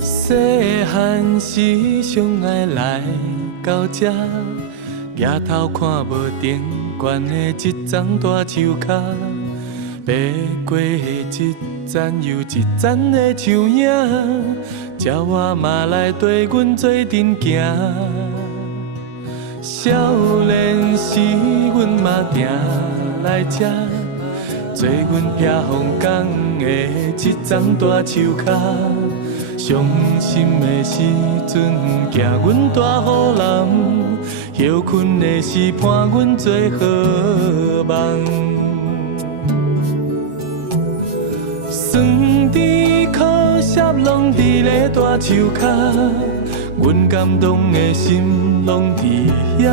细汉时上爱来到这，抬头看无电管的一丛大树脚，爬过一层又一层的树影，鸟我嘛来跟阮做阵行。少年时阮嘛定来这，做阮避风港的一丛大树脚。伤心的时阵，惊阮大雨淋；休困的时，伴阮做好梦。酸甜苦涩拢伫咧大树脚，阮感动的心拢伫遐。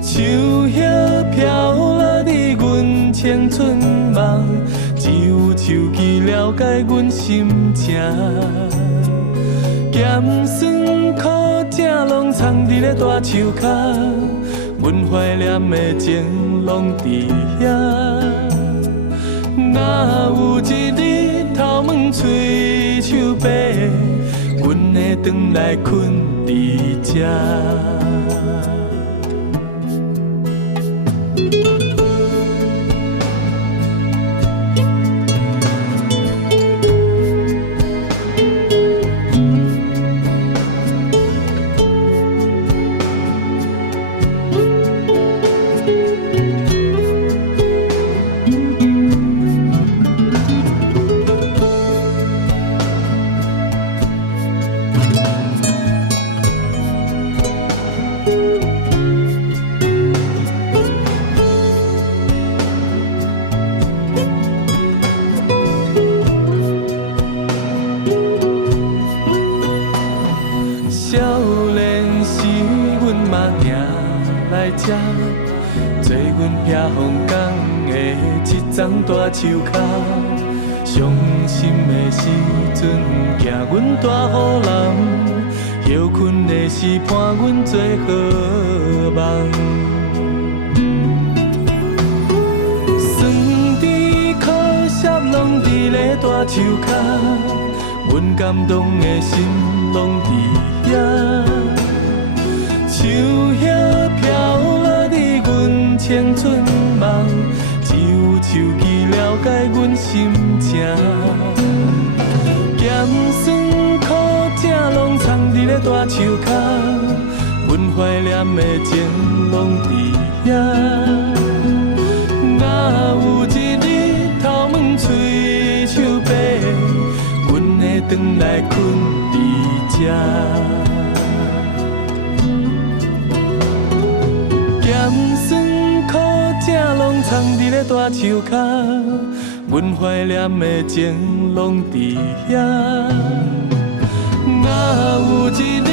树叶飘落伫阮青春梦。只有手机了解阮心情，咸酸苦正拢藏伫咧大树脚，阮怀念的情拢伫遐。若有一日头毛吹树白，阮会转来困伫这。做阮避风港的一丛大树脚，伤心的时阵，惊阮大雨淋；休困的时，伴阮做好梦。酸甜苦涩拢伫咧大树脚，阮感动的心拢伫遐。树叶飘落伫阮青春梦，只有手机了解阮心情。咸酸苦正拢藏伫咧大树脚，阮怀念的情拢伫遐。若有一日头毛吹树白，阮会转来困伫这。咸酸苦正拢藏伫咧大树脚，阮怀念的情拢伫遐。若有一日